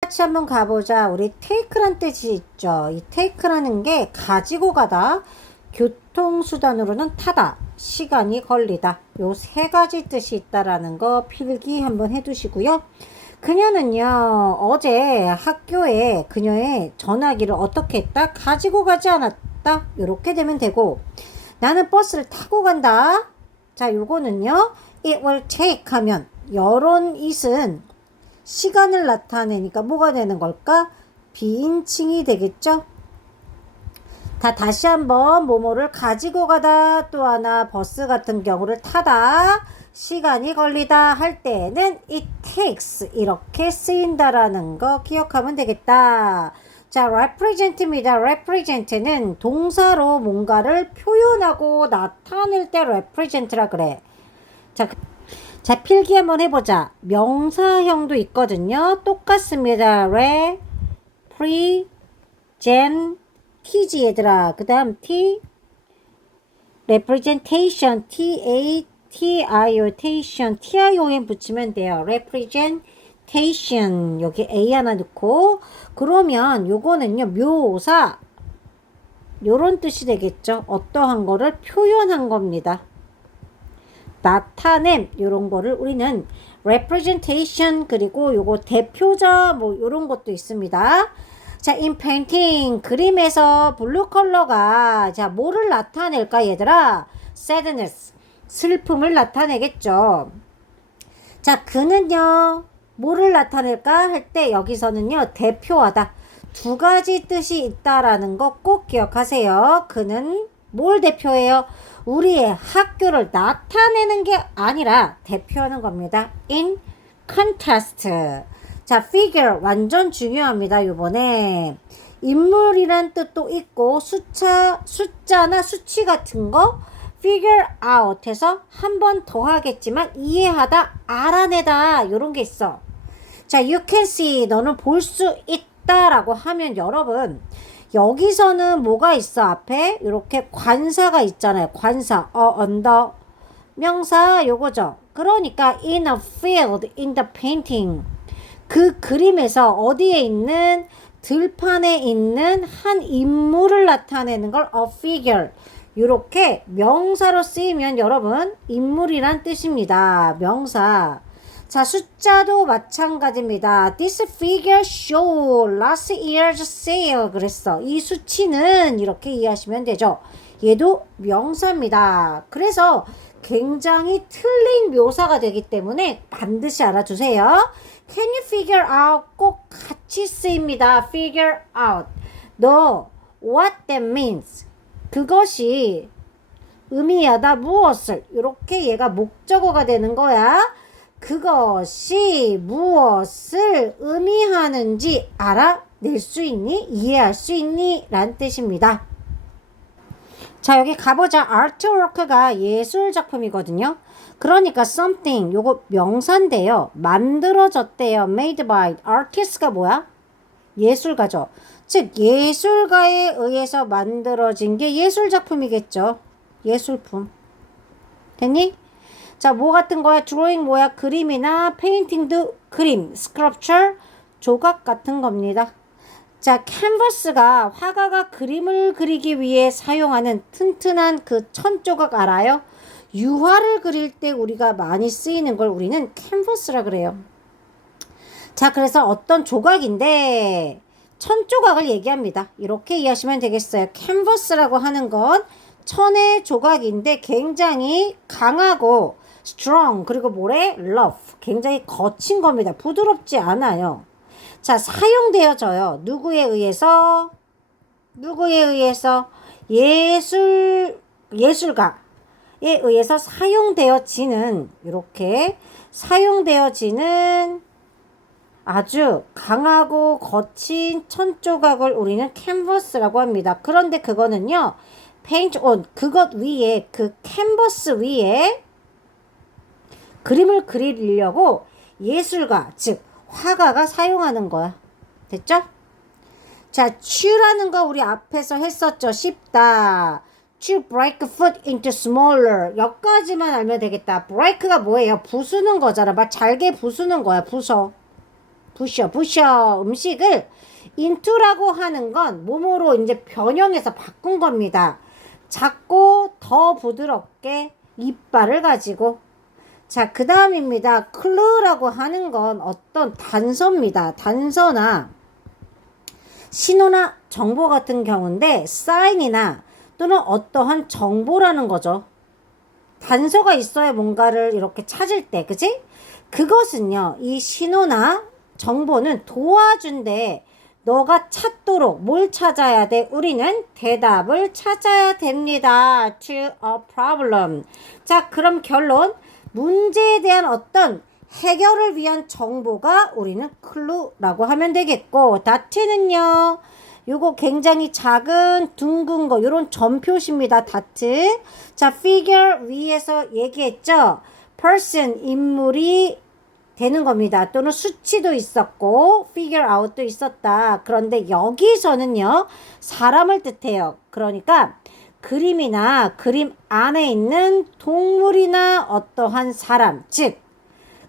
같이 한번 가보자. 우리 테이크란 뜻이 있죠. 이 테이크라는 게 가지고 가다, 교통수단으로는 타다, 시간이 걸리다. 요 세 가지 뜻이 있다라는 거 필기 한번 해두시고요. 그녀는요, 어제 학교에 그녀의 전화기를 어떻게 했다? 가지고 가지 않았다. 요렇게 되면 되고, 나는 버스를 타고 간다. 자, 요거는요, it will take 하면, 요런 it은 시간을 나타내니까 뭐가 되는 걸까? 비인칭이 되겠죠? 다시 한번 뭐뭐를 가지고 가다, 또 하나 버스 같은 경우를 타다, 시간이 걸리다 할 때는 it takes 이렇게 쓰인다라는 거 기억하면 되겠다. 자, represent입니다. represent는 동사로 뭔가를 표현하고 나타낼 때 represent라 그래. 자, 필기 한번 해보자. 명사형도 있거든요. 똑같습니다. represent, t지 얘들아. 그 다음 t, representation, t-a-t-i-o-tation, t-i-o-n 붙이면 돼요. representation, 여기 a 하나 넣고, 그러면 요거는요, 묘사, 요런 뜻이 되겠죠. 어떠한 거를 표현한 겁니다. 나타냄 요런 거를 우리는 representation, 그리고 요거 대표자 뭐 요런 것도 있습니다. 자, in painting 그림에서 블루 컬러가 자 뭐를 나타낼까 얘들아? sadness 슬픔을 나타내겠죠. 자, 그는요 뭐를 나타낼까 할 때 여기서는요 대표하다 두 가지 뜻이 있다라는 거 꼭 기억하세요. 그는 뭘 대표해요? 우리의 학교를 나타내는 게 아니라 대표하는 겁니다. in contrast. 자, figure 완전 중요합니다. 요번에 인물이란 뜻도 있고 숫자나 수치 같은 거 figure out 해서 한 번 더 하겠지만 이해하다, 알아내다 요런 게 있어. 자, you can see 너는 볼 수 있다라고 하면 여러분 여기서는 뭐가 있어? 앞에 이렇게 관사가 있잖아요. 관사, 언더 명사 요거죠. 그러니까 in a field, in the painting 그 그림에서 어디에 있는 들판에 있는 한 인물을 나타내는 걸 a figure 이렇게 명사로 쓰이면 여러분 인물이란 뜻입니다. 명사. 자, 숫자도 마찬가지입니다. This figure show last year's sale 그랬어. 이 수치는 이렇게 이해하시면 되죠. 얘도 명사입니다. 그래서 굉장히 틀린 묘사가 되기 때문에 반드시 알아주세요. Can you figure out 꼭 같이 쓰입니다. figure out. 너 what that means 그것이 의미하다 무엇을 이렇게 얘가 목적어가 되는 거야. 그것이 무엇을 의미하는지 알아낼 수 있니? 이해할 수 있니? 라는 뜻입니다. 자, 여기 가보자. artwork가 예술 작품이거든요. 그러니까 something 요거 명사인데요. 만들어졌대요. made by artist가 뭐야? 예술가죠. 즉 예술가에 의해서 만들어진 게 예술 작품이겠죠. 예술품. 됐니? 자, 뭐 같은 거야? 드로잉 뭐야? 그림이나 페인팅도 그림, 스컬프처, 조각 같은 겁니다. 자, 캔버스가 화가가 그림을 그리기 위해 사용하는 튼튼한 그 천조각 알아요? 유화를 그릴 때 우리가 많이 쓰이는 걸 우리는 캔버스라 그래요. 자, 그래서 어떤 조각인데 천조각을 얘기합니다. 이렇게 이해하시면 되겠어요. 캔버스라고 하는 건 천의 조각인데 굉장히 강하고 strong 그리고 뭐래? rough 굉장히 거친 겁니다. 부드럽지 않아요. 자, 사용되어져요. 누구에 의해서? 예술가에 의해서 사용되어지는 이렇게 사용되어지는 아주 강하고 거친 천조각을 우리는 캔버스라고 합니다. 그런데 그거는요. paint on 그것 위에 그 캔버스 위에 그림을 그리려고 예술가 즉 화가가 사용하는 거야. 됐죠? 자, chew라는 거 우리 앞에서 했었죠. 씹다. chew break food into smaller 여기까지만 알면 되겠다. break가 뭐예요? 부수는 거잖아. 막 잘게 부수는 거야. 부서. 부셔 음식을 into라고 하는 건 뭐뭐로 이제 변형해서 바꾼 겁니다. 작고 더 부드럽게 이빨을 가지고. 자, 그 다음입니다. clue라고 하는 건 어떤 단서입니다. 단서나 신호나 정보 같은 경우인데 sign이나 또는 어떠한 정보라는 거죠. 단서가 있어야 뭔가를 이렇게 찾을 때, 그치? 그것은요, 이 신호나 정보는 도와준대. 너가 찾도록 뭘 찾아야 돼? 우리는 대답을 찾아야 됩니다. To a problem. 자, 그럼 결론. 문제에 대한 어떤 해결을 위한 정보가 우리는 clue라고 하면 되겠고, 다트는요, 요거 굉장히 작은 둥근 거, 요런 점 표시입니다. 다트. 자, figure 위에서 얘기했죠. person, 인물이 되는 겁니다. 또는 수치도 있었고 figure out도 있었다. 그런데 여기서는요, 사람을 뜻해요. 그러니까 그림이나 그림 안에 있는 동물이나 어떠한 사람, 즉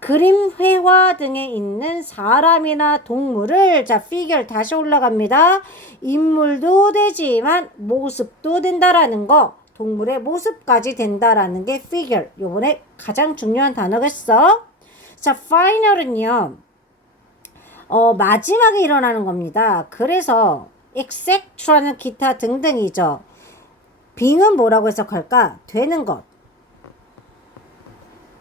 그림 회화 등에 있는 사람이나 동물을, 자, figure 다시 올라갑니다. 인물도 되지만 모습도 된다라는 거, 동물의 모습까지 된다라는 게 figure. 요번에 가장 중요한 단어겠어. 자, final은요, 마지막에 일어나는 겁니다. 그래서 etc라는 기타 등등이죠. being은 뭐라고 해석할까? 되는 것.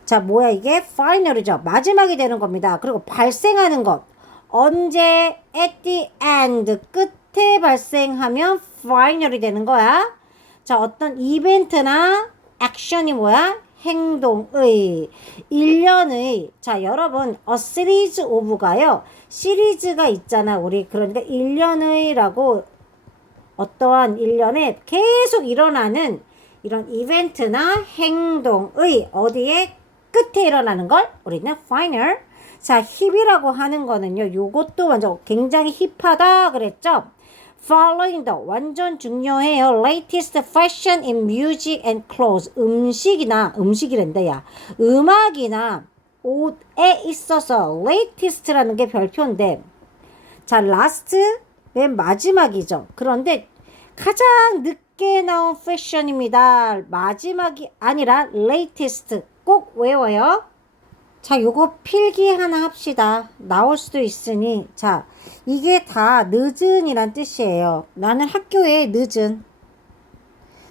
자, 뭐야 이게? final이죠. 마지막이 되는 겁니다. 그리고 발생하는 것. 언제? at the end. 끝에 발생하면 final이 되는 거야. 자, 어떤 이벤트나 액션이 뭐야? 행동의, 일련의. 자, 여러분, a series of가요, 시리즈가 있잖아 우리. 그러니까 일련의라고 어떠한 일련에 계속 일어나는 이런 이벤트나 행동의 어디에 끝에 일어나는 걸 우리는 final. 자, 힙이라고 하는 거는요, 요것도 완전 굉장히 힙하다 그랬죠. following the 완전 중요해요. latest fashion in music and clothes. 음식이란다 야. 음악이나 옷에 있어서 latest라는 게 별표인데, 자, last 맨 마지막이죠. 그런데 가장 늦게 나온 패션입니다. 마지막이 아니라 latest. 꼭 외워요. 자, 요거 필기 하나 합시다. 나올 수도 있으니. 자, 이게 다 늦은이란 뜻이에요. 나는 학교에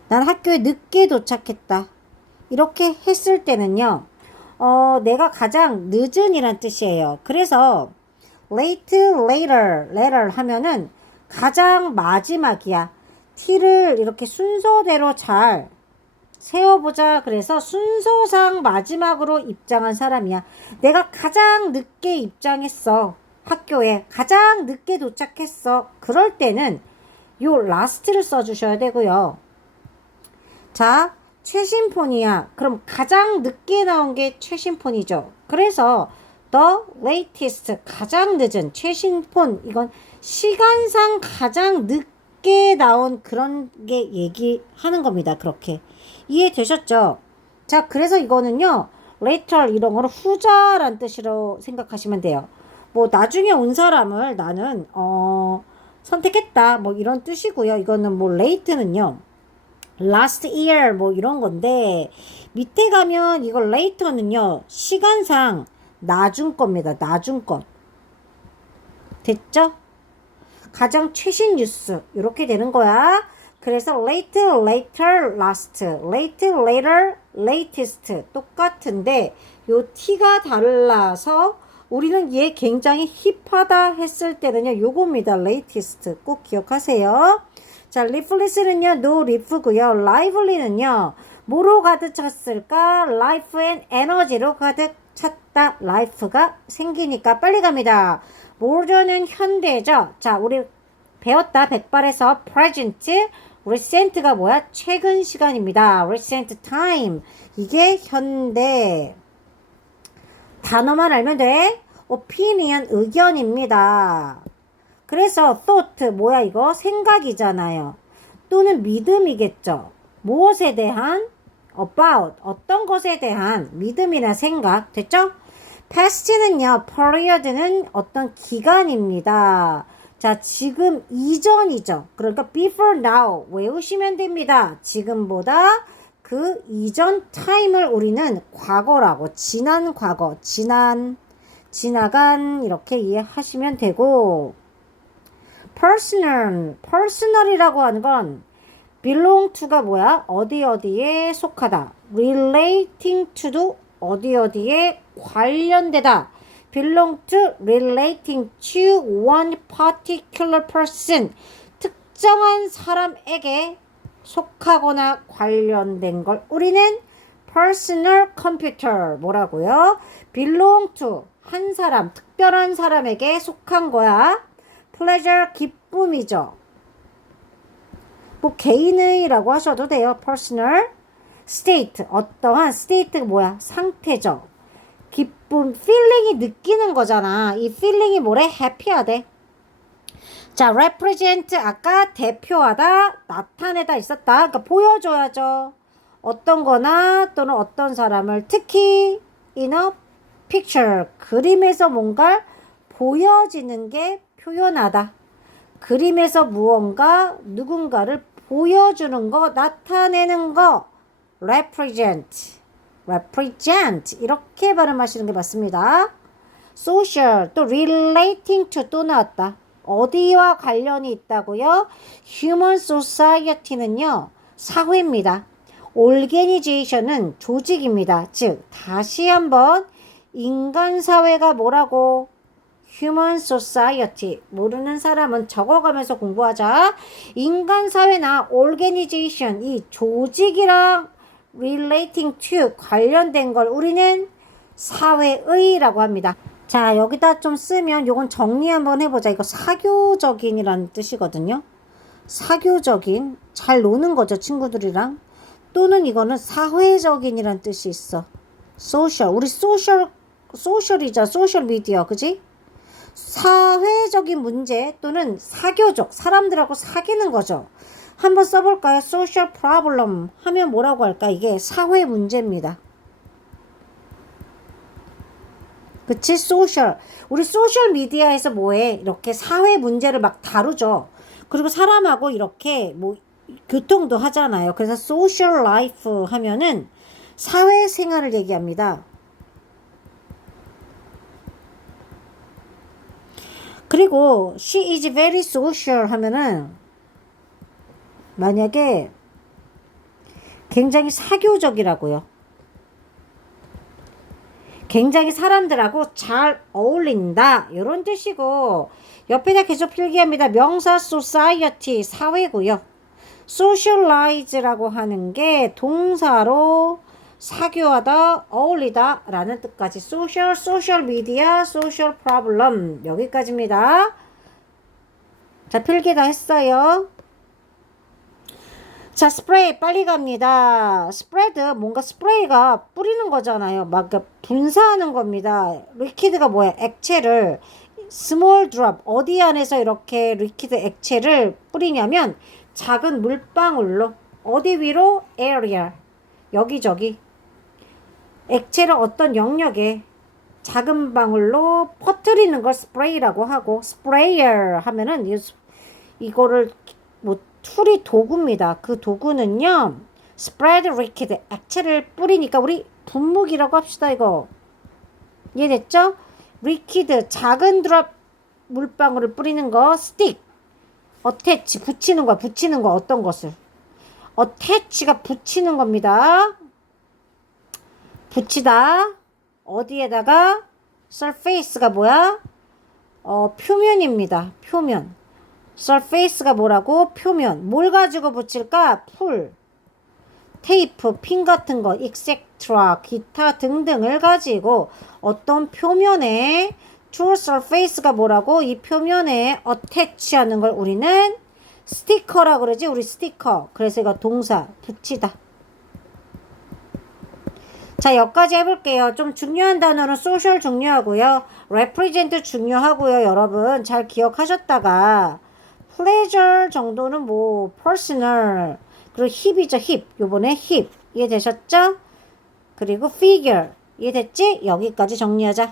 늦게 도착했다. 이렇게 했을 때는요, 내가 가장 늦은이란 뜻이에요. 그래서 late, later 하면은 가장 마지막이야. t를 이렇게 순서대로 잘 세워보자. 그래서 순서상 마지막으로 입장한 사람이야. 내가 가장 늦게 입장했어. 학교에 가장 늦게 도착했어. 그럴 때는 요 last를 써주셔야 되고요. 자, 최신폰이야. 그럼 가장 늦게 나온 게 최신폰이죠. 그래서 the latest, 가장 늦은 최신폰. 이건 시간상 가장 늦게 나온 그런 게 얘기하는 겁니다. 그렇게. 이해되셨죠? 자, 그래서 이거는요, later 이런 거는 후자란 뜻으로 생각하시면 돼요. 뭐 나중에 온 사람을 나는 선택했다, 뭐 이런 뜻이고요. 이거는 뭐 late는요, last year 뭐 이런 건데, 밑에 가면 이거 later는요, 시간상 나중 겁니다. 나중 것. 됐죠? 가장 최신 뉴스 이렇게 되는 거야. 그래서 late, later, last, late, later, latest 똑같은데 요 t가 달라서 우리는 얘 굉장히 힙하다 했을 때는요, 요겁니다. latest 꼭 기억하세요. 자, leafless는요, no leaf고요. lively는요, 뭐로 가득 찼을까? life and energy로 가득 찼다. life가 생기니까 빨리 갑니다. more는 현대죠. 자, 우리 배웠다. 백발에서 present, recent가 뭐야? 최근 시간입니다. recent time. 이게 현대. 단어만 알면 돼. opinion, 의견입니다. 그래서 thought, 뭐야 이거? 생각이잖아요. 또는 믿음이겠죠. 무엇에 대한? about, 어떤 것에 대한 믿음이나 생각. 됐죠? past는요, period는 어떤 기간입니다. 자, 지금 이전이죠. 그러니까 before now 외우시면 됩니다. 지금보다 그 이전 time을 우리는 과거라고, 지난 과거, 지나간 이렇게 이해하시면 되고, personal이라고 하는 건 belong to가 뭐야? 어디에 속하다. relating to도 어디에 관련되다. belong to, relating to one particular person. 특정한 사람에게 속하거나 관련된 걸 우리는 personal computer 뭐라고요? belong to, 한 사람, 특별한 사람에게 속한 거야. pleasure, 기쁨이죠. 뭐 개인의라고 하셔도 돼요. personal. state, 어떠한 state가 뭐야? 상태죠. 기쁨, feeling이 느끼는 거잖아. 이 feeling이 뭐래? happy하대. 자, represent, 아까 대표하다, 나타내다 있었다. 그러니까 보여줘야죠. 어떤 거나 또는 어떤 사람을, 특히 in a picture, 그림에서 뭔가 보여지는 게 표현하다. 그림에서 무언가 누군가를 보여주는 거, 나타내는 거, represent 이렇게 발음하시는 게 맞습니다. social, 또 relating to 또 나왔다. 어디와 관련이 있다고요? human society는요, 사회입니다. organization은 조직입니다. 즉, 다시 한번 인간사회가 뭐라고? human society. 모르는 사람은 적어가면서 공부하자. 인간사회나 organization, 이 조직이랑 relating to, 관련된 걸 우리는 사회의라고 합니다. 자, 여기다 좀 쓰면 요건 정리 한번 해보자. 이거 사교적인이라는 뜻이거든요. 사교적인, 잘 노는 거죠, 친구들이랑. 또는 이거는 사회적인이라는 뜻이 있어. social, 우리 소셜이자 소셜미디어, 그지? 사회적인 문제 또는 사교적, 사람들하고 사귀는 거죠. 한번 써볼까요? social problem 하면 뭐라고 할까? 이게 사회 문제입니다. 그치? social. 우리 소셜 미디어에서 뭐해? 이렇게 사회 문제를 막 다루죠. 그리고 사람하고 이렇게 뭐 교통도 하잖아요. 그래서 social life 하면은 사회생활을 얘기합니다. 그리고 she is very social 하면은 만약에 굉장히 사교적이라고요. 굉장히 사람들하고 잘 어울린다 이런 뜻이고, 옆에다 계속 필기합니다. 명사 society 사회고요. socialize라고 하는 게 동사로 사교하다, 어울리다 라는 뜻까지. social media, social problem 여기까지입니다. 자, 필기 다 했어요. 자, 스프레이 빨리 갑니다. 스프레드, 뭔가 스프레이가 뿌리는 거잖아요. 막 분사하는 겁니다. 리퀴드가 뭐야? 액체를, 스몰 드롭, 어디 안에서 이렇게 리퀴드 액체를 뿌리냐면 작은 물방울로, 어디 위로? 에어리얼, 여기저기 액체를 어떤 영역에 작은 방울로 퍼뜨리는 걸 스프레이라고 하고, 스프레이어 하면은 이거를 뭐 툴이 도구입니다. 그 도구는요, spread liquid, 액체를 뿌리니까 우리 분무기라고 합시다. 이거 이해됐죠? liquid, 작은 드롭 물방울을 뿌리는 거. stick, attach, 붙이는 거. 붙이는 거, 어떤 것을. attach가 붙이는 겁니다. 붙이다. 어디에다가? surface가 뭐야? 표면입니다. 표면. surface가 뭐라고? 표면. 뭘 가지고 붙일까? 풀, 테이프, 핀 같은 거, etc. 기타 등등을 가지고 어떤 표면에, to surface가 뭐라고? 이 표면에 attach 하는 걸 우리는 스티커라 그러지. 우리 스티커. 그래서 이거 동사, 붙이다. 자, 여기까지 해볼게요. 좀 중요한 단어는 social 중요하고요. represent 중요하고요. 여러분 잘 기억하셨다가 pleasure 정도는 뭐 personal, 그리고 hip이죠. hip. 요번에 hip 이해되셨죠? 그리고 figure, 이해됐지? 여기까지 정리하자.